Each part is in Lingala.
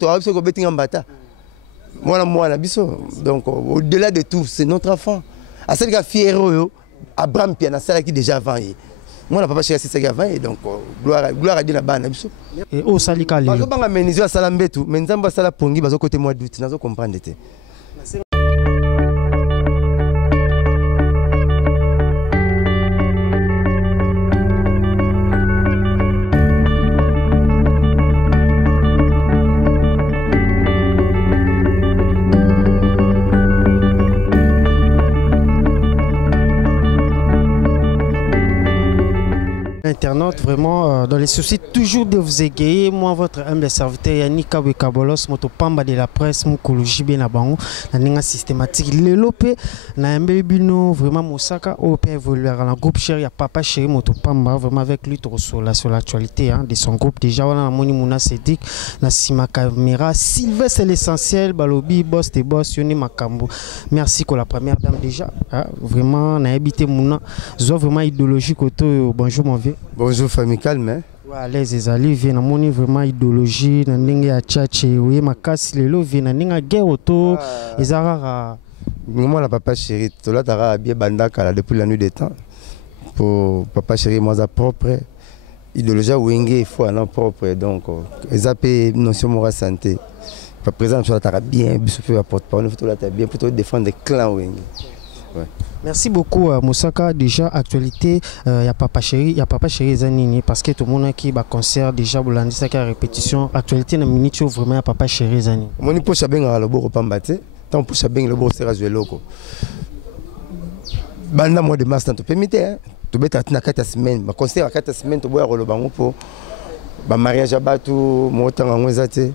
Donc au-delà de tout, c'est notre enfant. À celle qui a fier Abraham Piana, celle qui déjà avant. Moi, on n'a pas cherché ce qui avant, donc gloire à Dieu là-bas. Et au Salika, les gens. Mais à Salambetou, mais nous avons pongi, nous côté mois d'août, nous comprendre. Internaute, vraiment, dans les soucis toujours de vous égayer. Moi, votre humble serviteur Yannick Kabwekabolos, moto pamba de la presse, mukologie bien abango, na systématique. Le lope, na mbebino vraiment Mosaka, au père évoluer dans le groupe chéri, ya papa chéri moto pamba, vraiment avec lui sur l'actualité de son groupe. Déjà, on a moni Mouna Sedik, na Sima Caméra, Sylvestre c'est l'essentiel, Balobi, boss de boss, Yoni Makambo. Merci pour la première dame déjà. Vraiment, na habité Mouna, zo vraiment idéologique auto. Bonjour mon vieux. Bonjour famille calme. Les ezali vient moni vraiment idéologie na ndenge ya tchatche oui makasi lelo vient na guerre auto ezara moi la papa chéri to la tara bien bandaka depuis la nuit des temps pour papa chéri moi za propre idéologie wenge il faut un propre donc ezapé notion morale santé par présent sur la tara bien biso fait porte parole faut la bien pour défendre des clans wenge. Ouais. Merci beaucoup Moussaka. Déjà actualité y a papa chéri Zanini parce que tout le monde qui va concert déjà bolandi ça qui a répétition actualité na minute vraiment papa chéri Zanini. Moni po chabenga le boko pambate tant po chabenga le boko sera jouer loko. Banda mois de mars tant permite hein. To beta na 4 semaines, ba concert à 4 semaines to boya rolo bango po ba mariage abatu motanga ngwezate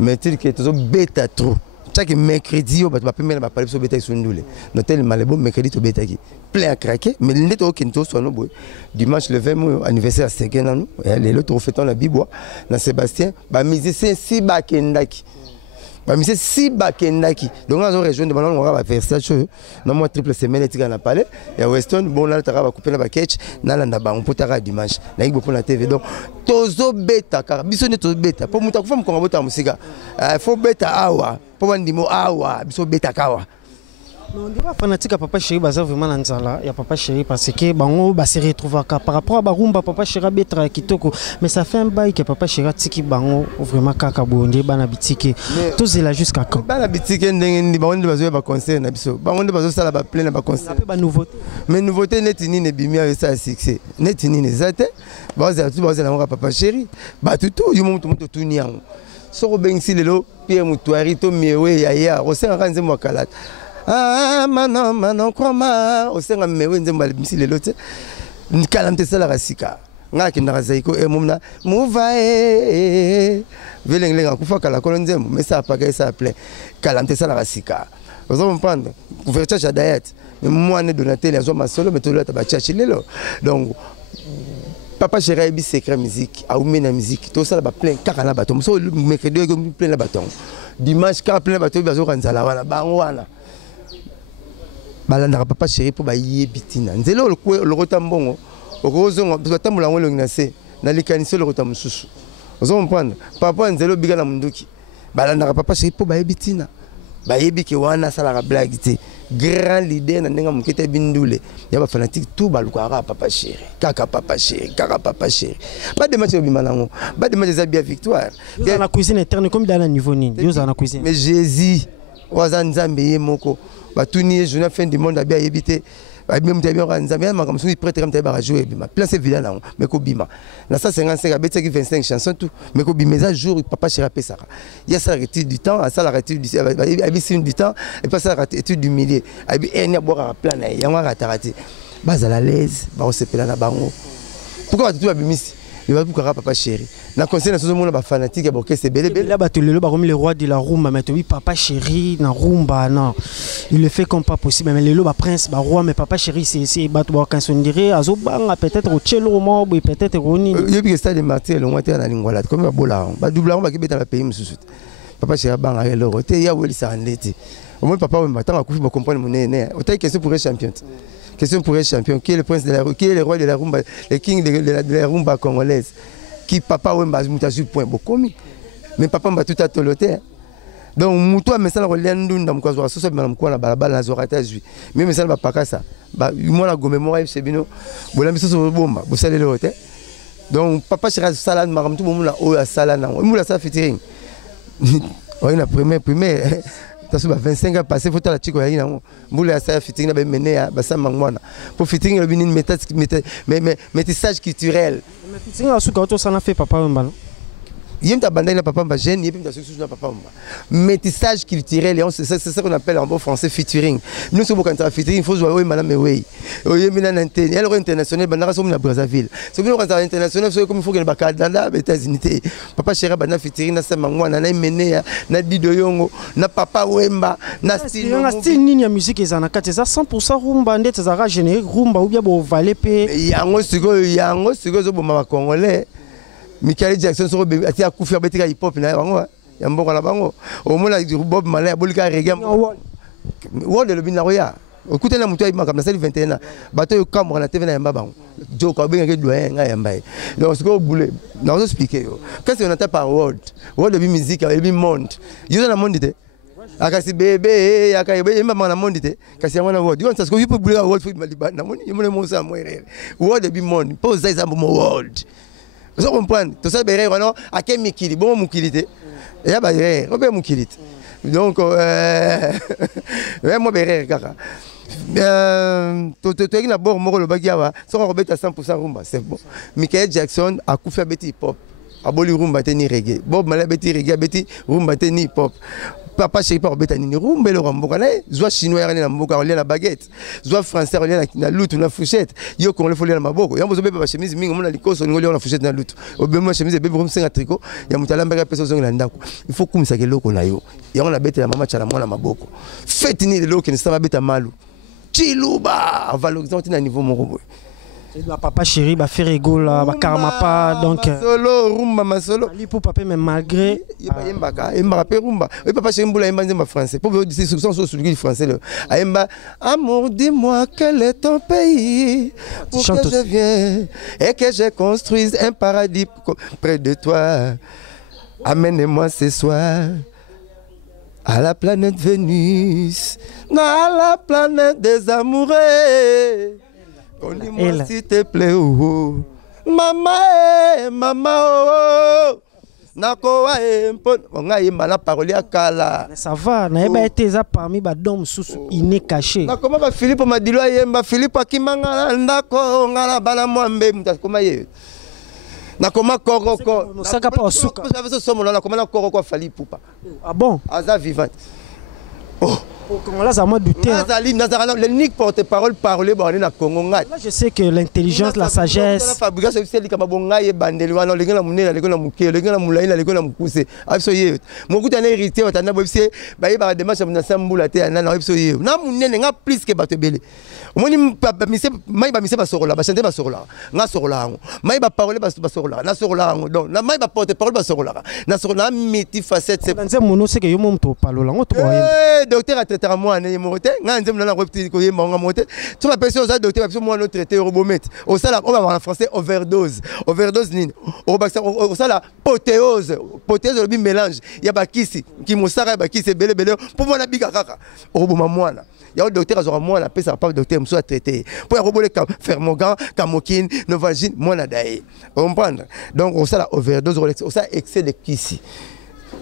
mais tel que to beta trop. Chaque mercredi, on va parler de ce bétail sur nous. Notel malebo mercredi to bétail plein à craquer, mais le net au Kinto soit nous. Dimanche le 20 anniversaire à Seguin nous. Et les autres fêtons la Bibois, dans Sébastien, bah musicien si bakendaki. Bah musicien si bakendaki. Donc on a rejoint de ballon on va faire ça chose. Non moi triple semaine et tika na palais. Et à Weston bon là tu vas couper la baquette, na landa ba on peut tara dimanche. Na ibo pour la TV donc tozo beta car bisone tozo beta. Pour muta kufam ko ngabota musika. Faut beta awa. Pour un dimo awa biso beta kawa. Non, on va fanatique à papa chéri baza vraiment nanzala ya papa chéri parce que bango ba se retrouver par rapport à barumba papa chéri betra kitoko mais ça fait un bail que papa chéri tiki bango vraiment kaka bonde bana bitike tous là jusqu'à quand bana bitike ndenge bango bazo ba concert na biso bango bazo sala ba plein na ba concert ba nouveauté mais nouveauté netini ne bimi avec ça succès netini ne zate bazo na papa chéri ba tout yo tout tout niango soko bengisi lelo Pierre Mutuari to mewe ya osenga kanze mwakala. Ah manon kwama osenga mewe nzemba bisi lelo te. Nikalamte sala rasika. Ngaki ndakazaiko momna muvae. Velengelenga kufa kala kolonzembo mais ça pas ça plein. Kalamte sala rasika. Vous allez comprendre. Couverture cha diet. Moi ne donateur les hommes solo mais tout le temps chachi lelo. Donc papa chéri a secret musique, a oumé la musique, tout ça là plein car là bâton. So mercredi plein la bâton. Dimanche car plein bâton bazo kanzala wana bangwana. Balanda papa chéri pour ba yebitina. Nzelo le rotambongo. Okozongo batambola ngolo ngase na likanisi le rotamususu. Vous comprendre? Papa nzelo biga na munduki. Balanda papa chéri pour ba yebitina. Ba yebiki wana sala blague te. Grand leader na ndenga mukete bindule ya ba fanatique tout balukara papa chéri kaka papa chéri pas de match bimanango pas de match za bien victoire dans la cuisine interne comme dans le niveau nini yo dans la cuisine mais Jésus waza nzambe ye moko ba tuni journée fin du monde bien éviter ba même ta bien nzambe ma comme si prêtre comme ta ba jouer bima plein c'est vilain là mais ko bima na 155 a beti 25 chansons tout mais ko bima jour papa chéri pesara il y a ça l'étude du temps ça la étude du du temps et pas ça l'étude du milieu abi enya boka plan na yango ratarati bazala l'aise ba osepela na bango pourquoi tu abimisi il va pour papa chéri na conseil na sozo mona ba fanatique ba c'est belé là ba tolelo ba comme le roi de la rumba mais oui papa chéri na rumba non il le fait comme pas possible mais le prince ba roi mais papa chéri c'est ba to quand on dirait azo banga peut-être au chelo mo peut-être roni yo bi stade martyr le moitié na lingwala comme ba bola ba doublon ba kibeta ba pays mususu papa chéri banga le roté ya weli sa ndeti au moins papa me attend à couper pour comprendre mon né autant question pour être champion. Question pour être champion. Qui est le prince de la rumba? Qui est le roi de la rumba? Le king de la rumba congolaise? Qui papa Wemba Mutazu point Bokomi? mais papa m'a tout à toloté. Donc mutu a mesala ko lendunda mukwazo wa soso bima mukwana balabala na zorata zui. Mais mesala ba pakasa. Ba moi la gome moi chez bino. Bola biso bomba, bo salé le hotel. Donc papa chéri salade maram tout bon la o salade na. Mula ça featuring. Oui, la première t'as 25 ans passé faut la chico ya na. Mula ça featuring na ba mené ba sa mangwana. Pour featuring le binin métissage culturel. Mais featuring la suka auto ça na fait papa mbalo. Il y a un papa mba jeune, il y a un papa mba. Métissage culturel, c'est ça qu'on appelle en bon français featuring. Nous sommes quand on featuring, il faut jouer madame oui. Oui, mais elle est internationale, bandara sommes na Brazzaville. C'est bien quand on international, c'est comme il faut que le Canada, les États-Unis. Papa chéri bana featuring na samangwa na mené na Dido Yongo, na papa Wemba, na style. Na style nini ya musique ezana kati za 100% rumba ndete za ra générique rumba ou bien bo valer pe. Yango siko zo boma congolais. Michael Jackson sur ati akufa betika hip hop na bango ya mboko na bango omona Bob Marley abolika reggae world le binaroya okuta na mutu ayima comme na 21 ans bato yo kamera na TV na yamba bango joka benga ke doyen nga yamba donc ce que boule na vous expliquer yo qu'est-ce qu'on entend par world de musique et bi monde yo na monde te akasi bébé akaye yamba na monde te kasi mwana world yo parce que yo peut boule world faut maliba na monde yo mo sa moire world bi monde pose ça exemple mo world. Vous comprenez? Tout ça, c'est bon, à quel mikili, bon mukilité. Et là, c'est bon mukilité. Donc, moi, c'est bon. Tu as d'abord le bagiawa, ça va remettre à 100% rumba, c'est bon. Michael Jackson a coupé beti hip hop, a boli rumba teni reggae. Bob Marley beti reggae, beti rumba teni hip hop. Papa chéri pas beta ni rumba le ramboka na zwa chinois na mboka na baguette zwa français na lutu na fourchette yo ko le folie na maboko ya mozobe ba chemise mingi mona likoso ngoli na fourchette na lutu obema chemise bebe rum senga tricot ya mutalamba ka peso zonga ndako il faut kumisa ke loko na yo ya ona beta ya mama chala mwana maboko fete ni le loko ni sama beta malu chiluba valorisant na niveau morobo. La papa chéri va faire rigola va karma pas donc solo rumba masolo ali pour papa mais malgré yembaka pe rumba et papa chéri mbula yemba nzemba français pour dire c'est sur le français le ayemba amour dis-moi quel est ton pays pour que je vienne et que je construise un paradis près de toi, amène-moi ce soir à la planète Vénus, à la planète des amoureux. Dis-moi s'il te plaît, oh, maman, maman, oh, nako on a la parole à kala. Ça va, na eba été za parmi ba dom sous iné caché. Na comment ba Philippe Madilo yemba Philippe akimanga ndako ngala bala mwambe mtakoma ye. Na comment koroko. Saka pa suka. Ça somo na comment na koroko fali poupa. Ah bon? Aza vivante. Oh. Là, ça m'a douté. L'unique porte-parole parler na Congo. Là, je sais que l'intelligence, la sagesse. Docteur moi né moté nganze mna na repti ko yemba nga moté tu m'appelles ça docteur moi no traité robomet au sala on va en français overdose nini au baksa au sala potéose le bi mélange ya bakisi ki mosara bakisi belé pour moi na bika kaka roboma mwana ya docteur azora mwana pesa pas docteur mso a traité pour robole ka fermogan kamokine novagine mwana dai comprendre donc au sala overdose au sala excès de kisi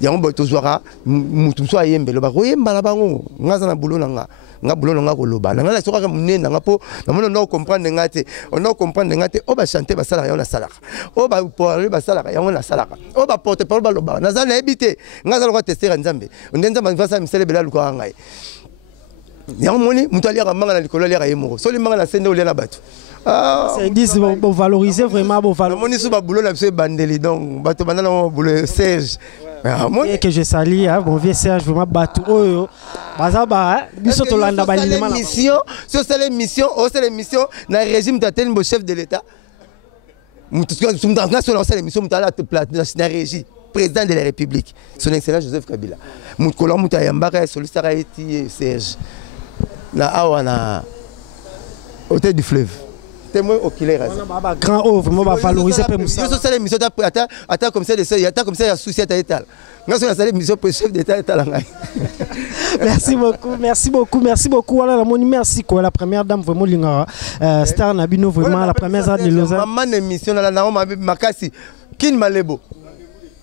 yango tozwaka mutu so ayembelo ba koyemba na bango ngaza na bulo nga bulo nga koloba nga la soka munene nga po na mona no comprendre ngate on no comprendre ngate o ba chanter ba sala na sala o ba parler ba sala yango na sala o ba porter parole ba loba na za na ebité ngaza lo tester nzambe ndenza ba vasa misele bela luko ngai yango moni mutu ali manga na likolo ali yemo so li manga na sende oli na bato. C'est dit pour valoriser vraiment pour valoriser. Moni so ba bulo na biso bandeli donc bato banana bulo Serge. Et que je salue, bon vieux Serge, vraiment battu. Oh, bazaba, biso to landa balinema. Mission, c'est l'émission, c'est l'émission dans le régime d'atteindre le chef de l'État. C'est l'émission dans la régie, président de la République, son excellence Joseph Kabila. Moukola Moutayambara, Solisara Eti Serge. Na awana hôtel du fleuve. témoin oculaire. Grand œuvre, vraiment va valoriser peu Moussa. Yo ça l'émission attends comme ça de ça, attends comme ça il y a souci à étal. Moi ça l'émission pour chef d'état étal ngai. Merci beaucoup. Voilà la moni merci quoi la première dame vraiment lingara star Nabino vraiment la première dame de Lausanne. Maman émission là na makasi kin malebo.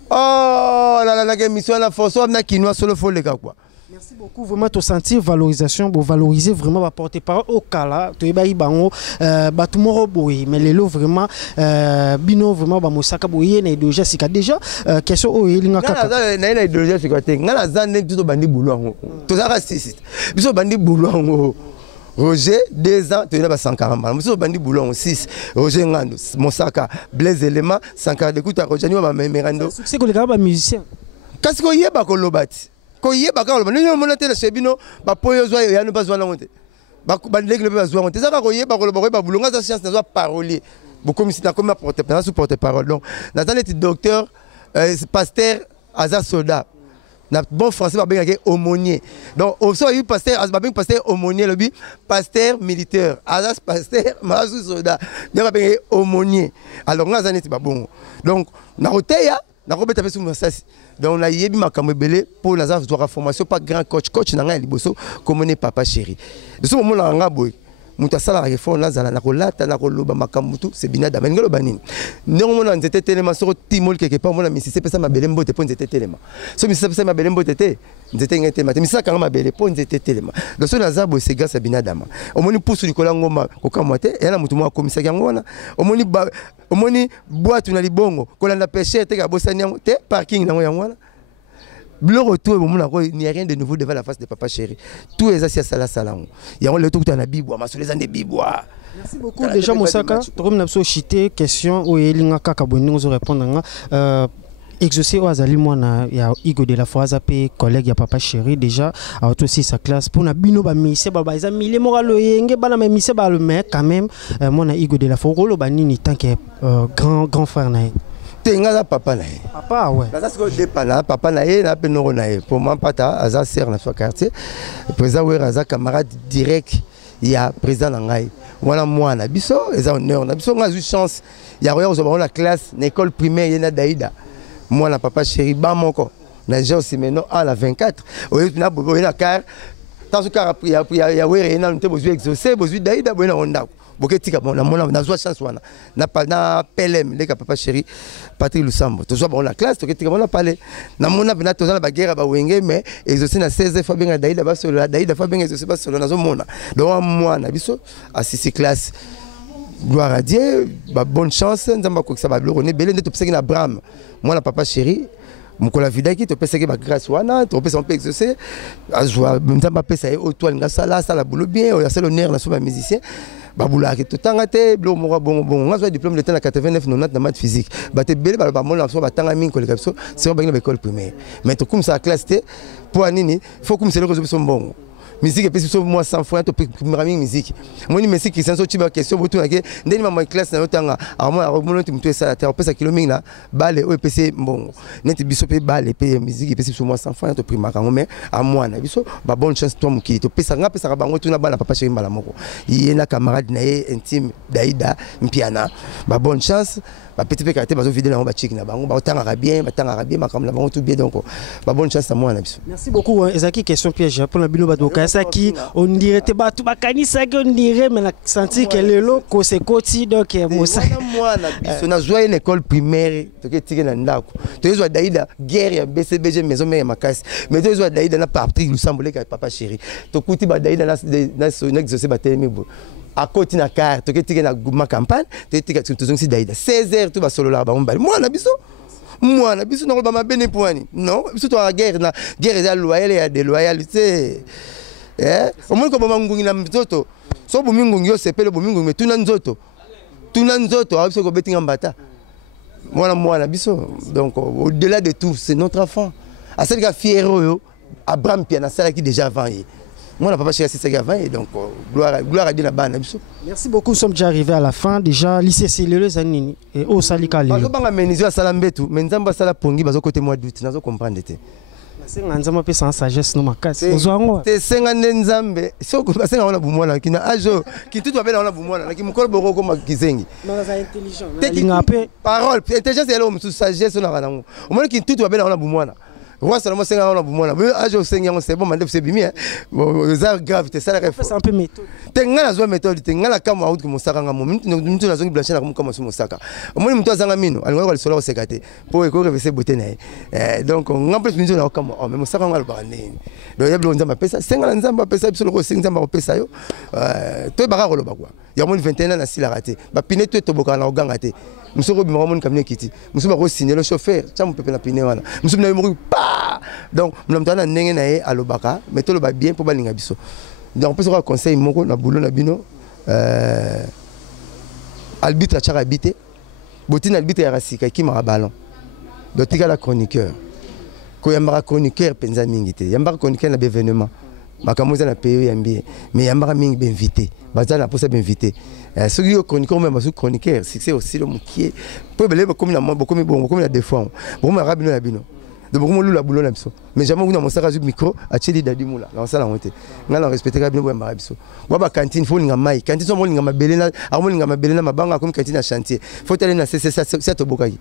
Oh la émission la force na kinwa solo faut les gars quoi. Merci beaucoup, vraiment tu sentir valorisation, pour valoriser vraiment va porter parole au cas tu es bango batumoro boy mais les lots vraiment bino vraiment ba mosaka boye na idéologie sika déjà question o elinga kaka na idéologie sika te ngala zane tout bandi boulou to za raciste biso bandi boulou Roger 2 ans tu es là 140 balles biso bandi boulou 6 Roger Ngando Mosaka Blaise Elema 140 écoute Roger ni ba Merando c'est que les gars ba musicien kasi ko yeba ko lobati ko yeba ka lobati ni mona te la chebino ba poyo zo ya no bazwa na monte ba bandele le bazwa monte ça ko yeba ko lobati ba boulonga za science na zo parolier beaucoup misita comme porte parole donc natale ti docteur pasteur Aza Soda na bon français ba benga aumônier donc aussi eu pasteur Aza benga pasteur aumônier le bi pasteur militaire Aza pasteur Mazu Soda ba benga aumônier alors nga zaneti ba bon donc na hoteya na robeta pesu masasi donc na yebi makambo belé pour la formation pas grand coach na nga liboso comme ne papa chéri de ce moment là nga boy muta sala réforme na zala na kolata na koloba makambo tout c'est bina damenga lo banini ndongo mona nzete telema soko timol quelque part mona misise pesa mabele mbote po nzete telema so misise pesa mabele mbote te nzete ngete mate misisa kanga mabele po nzete telema donc so na zabo c'est grâce à bina dama omoni pusu likola ngoma kokamwate yana mutu mwa komisa yango wana omoni boîte na libongo kolanda pêcher te ka bosani yango te parking nango yango wana le retour il n'y a rien de nouveau devant la face de papa chéri tout est assis à sala salon il y a le tout dans la bibois ma sur les années bibois. Merci beaucoup déjà Mosaka comme n'a pas cité question ou elinga kaka boni nous répondre exaucé au azali mwana ya Igo de la Foaza pe collègue ya papa chéri déjà a aussi sa classe pour na bino ba mise ba za mille moralo yenge bana ma mise ba le mec quand même mwana Igo de la Foaza ba nini tant que grand frère na tenga papa na papa ouais ça c'est que dépana papa na na pe noro na pour moi pata aza sœur na son quartier président ouais aza camarade direct il y a président na ngai wana mwana biso eza honneur na biso ngazu chance ya roya zo la classe na école primaire yena daïda mwana papa chéri ba moko na j'ai aussi maintenant à la 24 oyo na bobo na car tant que car ya were na nte bozu exaucer bozu daïda bona onda boketika bon na na chance wana na pelem le papa chéri Patrick Lusambo to zo bon la classe to ketika bona parler na mona bina to za ba guerre ba wenge mais exaucer na 16 fois benga daïda ba solo daïda fois benga exaucer ba solo na zo mona donc moi na biso à 6 classe gloire à Dieu bonne chance nzamba ko ça ba bloko ne belé to pesa na Abraham moi na papa chéri mukola vidaki to pesa ke ba grâce wana to pesa on peut exaucer azwa nzamba pesa e otoile ngasala sala boulot bien o ya c'est l'honneur na so ba musicien babula ke to tangate blo mo bon ngazo diplôme de temps na 89 90 na maths physique ba te belé ba mona so ba tanga min ko le kapso c'est ba ngina école primaire mais to comme ça classe te pour anini faut comme c'est le réseau bon musique et puis sur moi 100 fois to première musique moni musique Christian so tiba question botu na ke ndeni ma classe na yotanga amo mo nti mtu esa ta pesa kiloming na bale o pc bon neti biso pe bale pe musique et puis sur moi 100 fois to primaire mais à moi na biso ba bonne chance to mki to pesa nga pesa bango tuna bana papa chéri mbala moko yena camarade na intime daïda mpiana ba bonne chance ba petit peu caractère bazo vider na ba chic na bango ba tanga bien makam na bango tout bien donc ba bonne chance à moi na biso. Merci beaucoup ezaki question piège pour la bino badoka ça qui on dirait te batu bakanisa que on dirait mais na senti que le loko c'est koti donc moi na biso na joie une école primaire to ke tike na ndako to zo daïda guerre ya BCBG maison mère makasi mais to zo daïda na Patrick Lusambo le papa chéri to kuti ba daïda na exaucer ba telemi bo à côté na car to ke tike na ma campagne to tike to zonsi daïda 16h to ba solo la ba mbali moi na biso na ba ma bene poani non biso to la guerre ya loyale ya déloyalité au moins comme mangungi na mtoto so bomingungi yo sepele bomingungi mais tuna nzoto abiso ko betinga mbata mwana biso donc au-delà de tout c'est notre enfant à celle qui a fier yo Abraham Piana celle qui déjà avant moi papa chéri c'est ça qui avant et donc gloire à Dieu na bana biso. Merci beaucoup, nous sommes déjà arrivés à la fin déjà lycée Céléleux Zanini et au Salika Lelo bazo banga menizio sala mbetu mais nzamba sala pongi bazo côté mois d'août nazo comprendre té senga nzamba pe sans sagesse no makasi ozwango te senga nzambe soko basenga wana bumwana kina ajo ki tout babela wana bumwana ki mukolo boko ko kizengi non za intelligent linga pe parole intelligence elle o sagesse na kanango omoni ki tout babela wana bumwana roi seulement senga wana bumwana ajo senga on c'est bon mandef c'est bimi za grave te sala refo c'est un peu méthode tenga na zo méthode tenga la kama out ki mosaka ngamo mtu na zongi blanche na kama mosaka omoni mtu azanga mino alinga ko solo sekate po ko reverser beauté na donc on plus mtu na kama mais mosaka ngalo ba nini donc yablo nzamba pesa senga na nzamba pesa biso ko senga nzamba ko pesa yo to baka ko loba kwa ya mon 21 ans na sila raté ba pine to boka na oganga te musoko bima mon camion kiti musuba ko signer le chauffeur cha mpepe na pine wana musuba na mo pa donc mnamtana ndenge na ye alobaka mais to loba bien pour balinga biso donc on peut se conseil moko na boulot na bino arbitre chaka habité botina arbitre ya rasika ki mara ballon donc tika la chroniqueur ko yambara chroniqueur penza mingi te yambara chroniqueur na événement makamoza na paye yambie mais yambara mingi be invité bazana pour ça be invité ceux qui chroniqueur même sous chroniqueur c'est aussi le mukie pour belé comme na mo comme bon comme la défend bon ma rabino na bino de beaucoup la boulot na biso mais jamais on mosaka zu micro a cheli dadi mula na sala honte ngala respecter ka bino bo mba biso bo ba cantine fo linga mai cantine so mo linga mabele na amo linga mabele na mabanga comme cantine na chantier faut aller na c'est to bokaki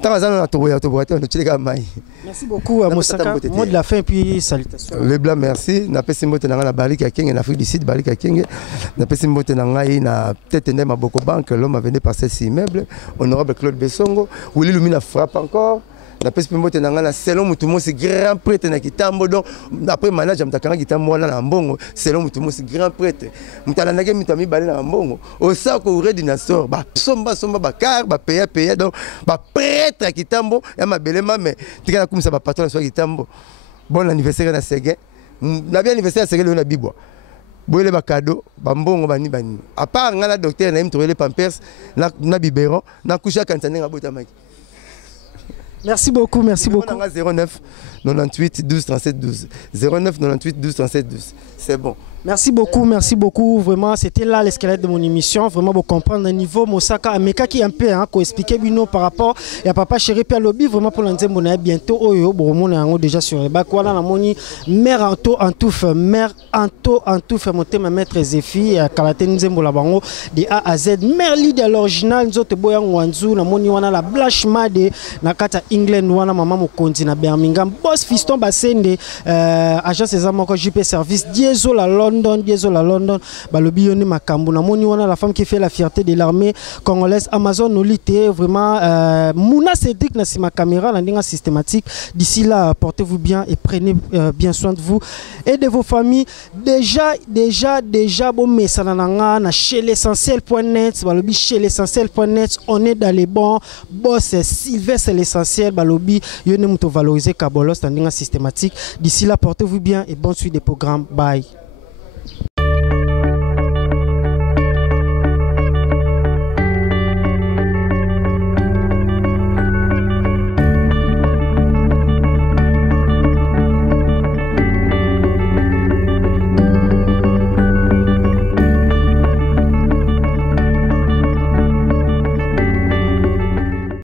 tangazana na to boya to cheli ka mai. Merci beaucoup à Mosaka. Mot de la fin puis salutations. Le blanc merci na pesi mbote na ngala barika kenge na Afrique du Sud barika kenge na pesi mbote na ngai na tête ndema Boko Bank l'homme a venu passer ces immeubles honorable Claude Bessongo Willy Lumina frappe encore. La peste mbote na ngala selon mutumo c'est grand prêtre na kitambo donc après manager mtakanga kitambo wana na mbongo selon mutumo c'est grand prêtre mutala nake mitami balé na mbongo au sako ure dinosaure ba somba ba car ba payer donc ba prêtre kitambo ya mabelema mais tikana kumisa ba patron so kitambo bon anniversaire na Ségué na bien anniversaire à Ségué na Bibwa boyele ba cadeau ba mbongo bani à part ngala docteur na imtorele pampers na biberon na kusha kansane ngabota maki. Merci beaucoup, merci beaucoup. 09 98 12 37 12. 09 98 12 37 12. C'est bon. Merci beaucoup. Vraiment, c'était là l'escalade de mon émission. Vraiment, pour comprendre le niveau, Mosaka, Ameka qui est un peu, pour expliquer Bino par rapport à Papa Chéri Pia Lobby. Vraiment, pour l'ensemble, on est bientôt. Oh, bon, on est déjà sur le bac. Voilà, la moni, mère Anto Antouf, mon thème, maître Zéfi, Kalate Nzembo Labango, de A à Z. Mère Lyd à l'original, nous autres, Boyan Wanzou, la moni, on a la Blanche Made, Nakata England, on a Maman Mokondi, na Birmingham, Boss Fiston Bassende, agence des Amoko JP Service, Dieso la London, balobi yoni makambu na moni wana la femme qui fait la fierté de l'armée congolaise Amazon Olité vraiment Mouna Cédric na sima caméra la ndinga systématique. D'ici là, portez-vous bien et prenez bien soin de vous et de vos familles. Déjà bon messana nanga na chez l'essentiel.net, balobi chez l'essentiel.net, on est dans les bons boss Sylvestre l'essentiel balobi yoni muto valoriser Kabolos ndinga systématique. D'ici là, portez-vous bien et bonne suite des programmes. Bye.